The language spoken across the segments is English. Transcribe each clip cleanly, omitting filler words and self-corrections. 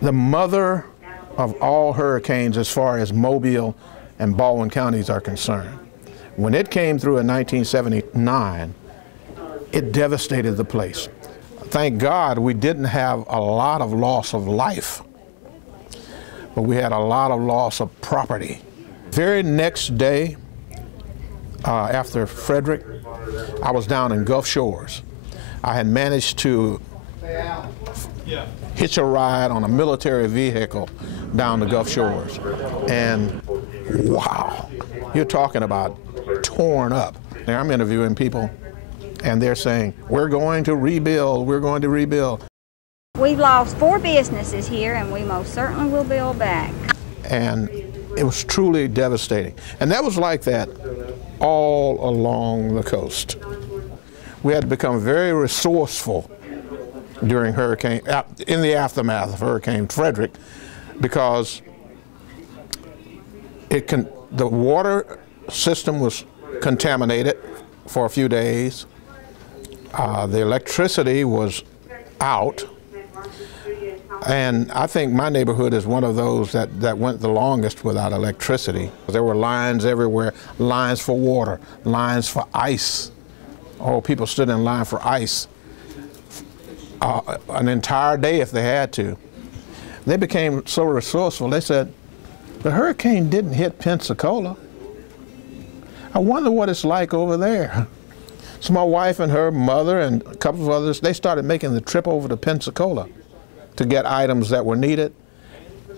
the mother of all hurricanes as far as Mobile and Baldwin counties are concerned. When it came through in 1979, it devastated the place. Thank God we didn't have a lot of loss of life, but we had a lot of loss of property. Very next day, after Frederic, I was down in Gulf Shores. I had managed to hitch a ride on a military vehicle down the Gulf Shores. And wow, you're talking about torn up. Now I'm interviewing people and they're saying, we're going to rebuild, we're going to rebuild. We've lost 4 businesses here and we most certainly will build back. And it was truly devastating. And that was like that all along the coast. We had to become very resourceful during in the aftermath of Hurricane Frederic, because the water system was contaminated for a few days. The electricity was out. And I think my neighborhood is one of those that went the longest without electricity. There were lines everywhere, lines for water, lines for ice. Oh, people stood in line for ice an entire day if they had to. They became so resourceful, they said, the hurricane didn't hit Pensacola. I wonder what it's like over there. So my wife and her mother and a couple of others, they started making the trip over to Pensacola to get items that were needed,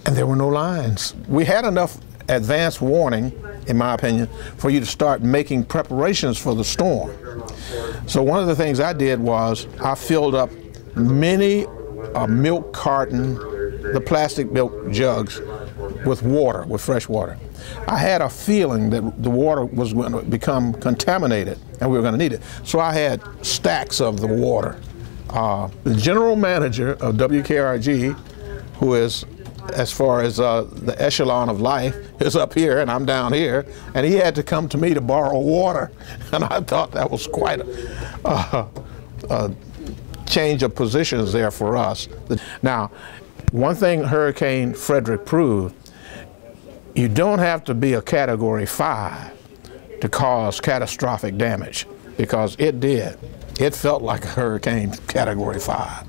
and there were no lines. We had enough advance warning, in my opinion, for you to start making preparations for the storm. So one of the things I did was I filled up many milk carton, the plastic milk jugs, with water, with fresh water. I had a feeling that the water was going to become contaminated and we were going to need it. So I had stacks of the water. The general manager of WKRG, who is, as far as the echelon of life, is up here and I'm down here, and he had to come to me to borrow water. And I thought that was quite a change of positions there for us. Now, one thing Hurricane Frederic proved, you don't have to be a Category 5 to cause catastrophic damage, because it did. It felt like a hurricane Category 5.